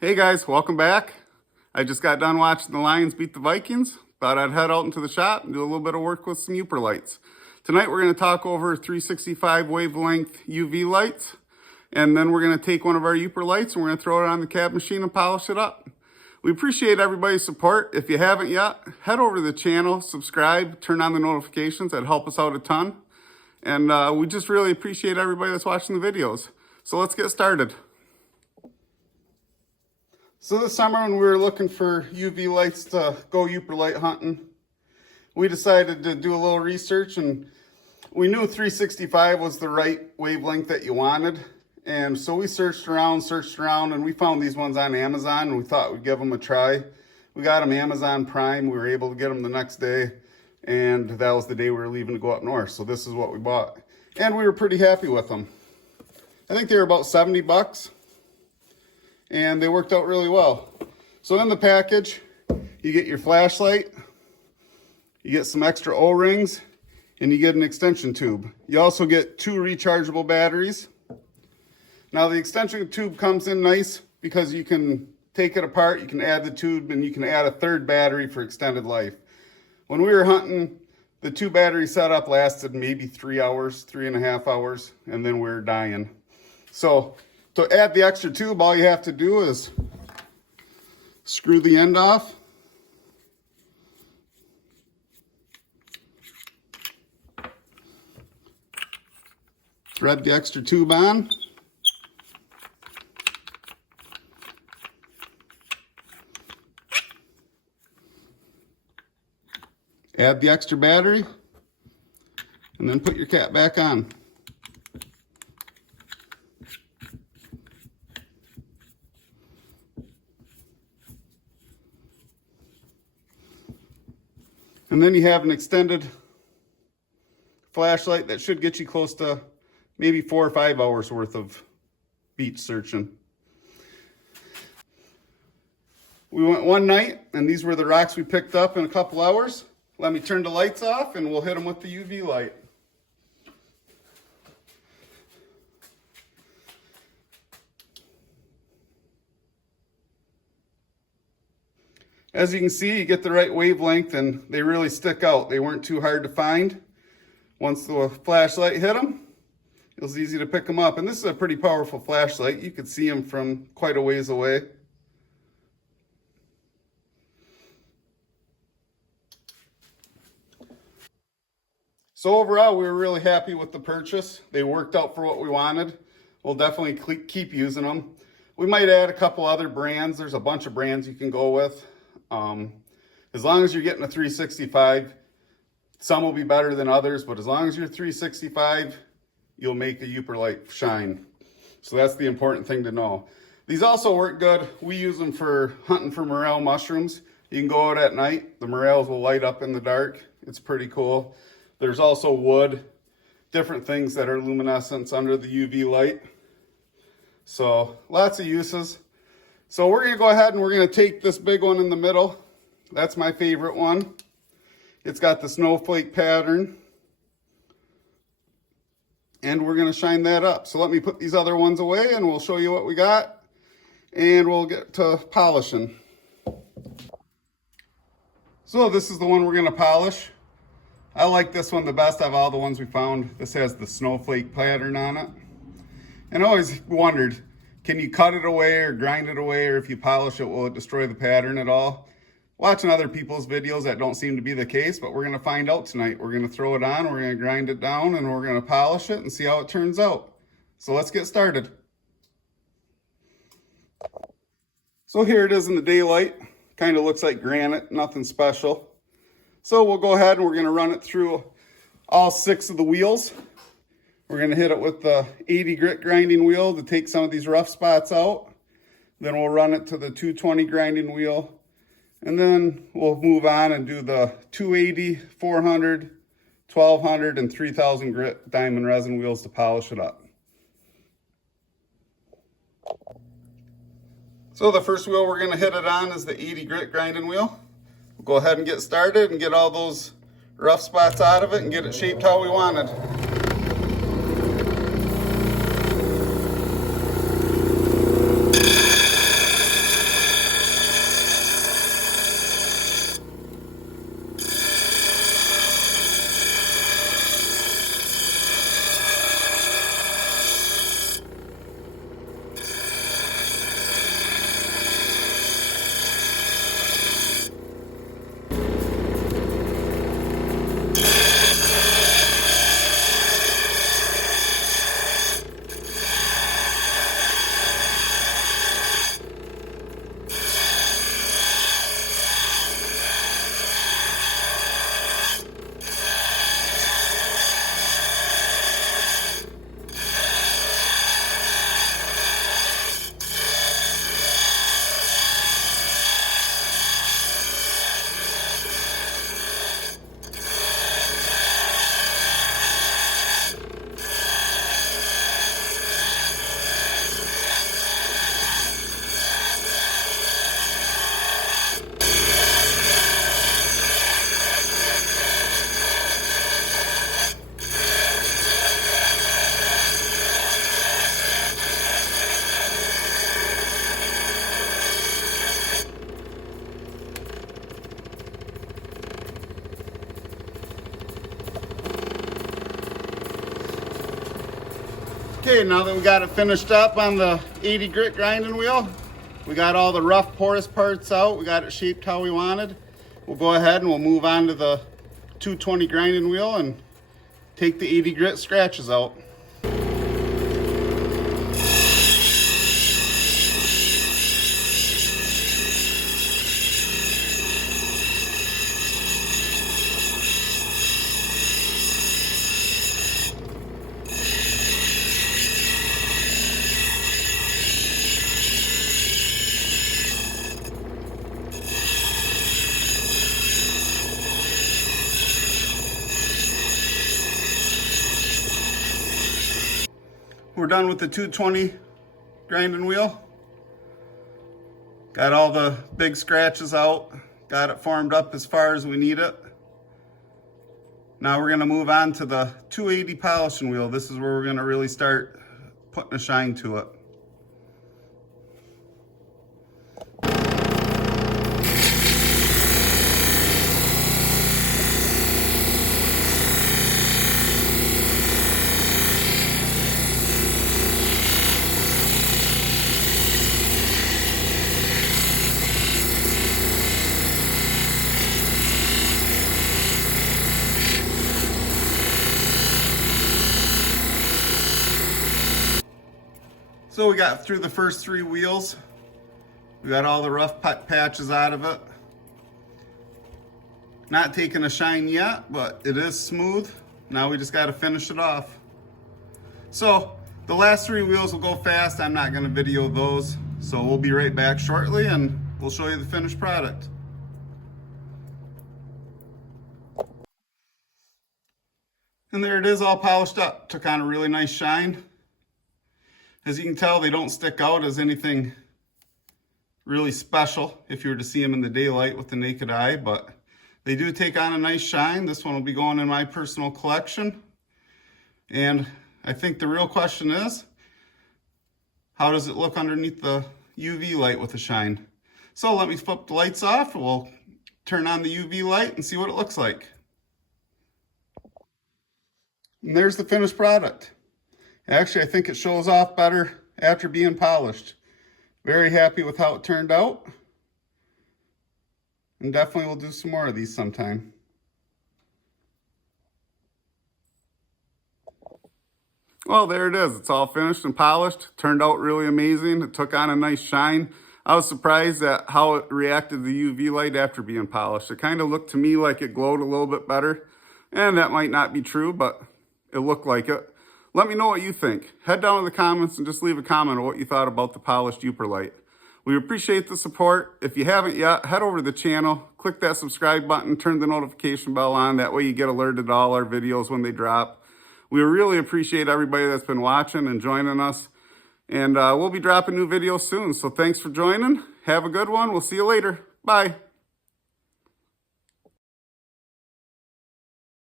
Hey guys, welcome back. I just got done watching the Lions beat the Vikings. Thought I'd head out into the shop and do a little bit of work with some Yooperlites. Tonight we're going to talk over 365 wavelength UV lights. And then we're going to take one of our Yooperlites and we're going to throw it on the cab machine and polish it up. We appreciate everybody's support. If you haven't yet, head over to the channel, subscribe, turn on the notifications. That'd help us out a ton. And we just really appreciate everybody that's watching the videos. So let's get started. So this summer when we were looking for UV lights to go Yooperlite hunting, we decided to do a little research, and we knew 365 was the right wavelength that you wanted. And so we searched around, and we found these ones on Amazon, and we thought we'd give them a try. We got them Amazon Prime. We were able to get them the next day, and that was the day we were leaving to go up north. So this is what we bought. And we were pretty happy with them. I think they were about 70 bucks. And they worked out really well. So in the package, you get your flashlight, you get some extra O-rings, and you get an extension tube. You also get 2 rechargeable batteries. Now the extension tube comes in nice because you can take it apart, you can add the tube, and you can add a 3rd battery for extended life. When we were hunting, the 2 battery setup lasted maybe 3 hours, 3.5 hours, and then we were dying. So to add the extra tube, all you have to do is screw the end off. Thread the extra tube on. Add the extra battery, and then put your cap back on. And then you have an extended flashlight that should get you close to maybe 4 or 5 hours worth of beach searching. We went one night, and these were the rocks we picked up in a couple hours. Let me turn the lights off, and we'll hit them with the UV light. As you can see, you get the right wavelength, and they really stick out. They weren't too hard to find. Once the flashlight hit them, it was easy to pick them up. And this is a pretty powerful flashlight. You could see them from quite a ways away. So overall, we were really happy with the purchase. They worked out for what we wanted. We'll definitely keep using them. We might add a couple other brands. There's a bunch of brands you can go with. As long as you're getting a 365, some will be better than others, but as long as you're 365, you'll make a Yooperlite shine. So that's the important thing to know. These also work good. We use them for hunting for morel mushrooms. You can go out at night. The morels will light up in the dark. It's pretty cool. There's also wood, different things that are luminescent under the UV light. So lots of uses. So we're going to go ahead and we're going to take this big one in the middle. That's my favorite one. It's got the snowflake pattern. And we're going to shine that up. So let me put these other ones away and we'll show you what we got. And we'll get to polishing. So this is the one we're going to polish. I like this one the best of all the ones we found. This has the snowflake pattern on it. And I always wondered, can you cut it away or grind it away, or if you polish it, will it destroy the pattern at all? Watching other people's videos, that don't seem to be the case, but we're going to find out tonight. We're going to throw it on, we're going to grind it down, and we're going to polish it and see how it turns out. So let's get started. So here it is in the daylight. Kind of looks like granite, nothing special. So we'll go ahead and we're going to run it through all 6 of the wheels. We're going to hit it with the 80 grit grinding wheel to take some of these rough spots out. Then we'll run it to the 220 grinding wheel. And then we'll move on and do the 280, 400, 1200, and 3000 grit diamond resin wheels to polish it up. So the first wheel we're going to hit it on is the 80 grit grinding wheel. We'll go ahead and get started and get all those rough spots out of it and get it shaped how we wanted. Okay, now that we got it finished up on the 80 grit grinding wheel, we got all the rough porous parts out, we got it shaped how we wanted. We'll go ahead and we'll move on to the 220 grinding wheel and take the 80 grit scratches out. We're done with the 220 grinding wheel. Got all the big scratches out. Got it formed up as far as we need it. Now we're gonna move on to the 280 polishing wheel. This is where we're gonna really start putting a shine to it. So we got through the first 3 wheels. We got all the rough patches out of it. Not taking a shine yet, but it is smooth. Now we just got to finish it off. So the last 3 wheels will go fast. I'm not going to video those. So we'll be right back shortly and we'll show you the finished product. And there it is, all polished up. Took on a really nice shine. As you can tell, they don't stick out as anything really special if you were to see them in the daylight with the naked eye, but they do take on a nice shine. This one will be going in my personal collection. And I think the real question is, how does it look underneath the UV light with a shine? So let me flip the lights off. We'll turn on the UV light and see what it looks like. And there's the finished product. Actually, I think it shows off better after being polished. Very happy with how it turned out. And definitely we'll do some more of these sometime. Well, there it is. It's all finished and polished. Turned out really amazing. It took on a nice shine. I was surprised at how it reacted to the UV light after being polished. It kind of looked to me like it glowed a little bit better. And that might not be true, but it looked like it. Let me know what you think. Head down in the comments and just leave a comment on what you thought about the polished Yooperlite. We appreciate the support. If you haven't yet, head over to the channel, click that subscribe button, turn the notification bell on. That way you get alerted to all our videos when they drop. We really appreciate everybody that's been watching and joining us. And we'll be dropping new videos soon. So thanks for joining. Have a good one. We'll see you later. Bye.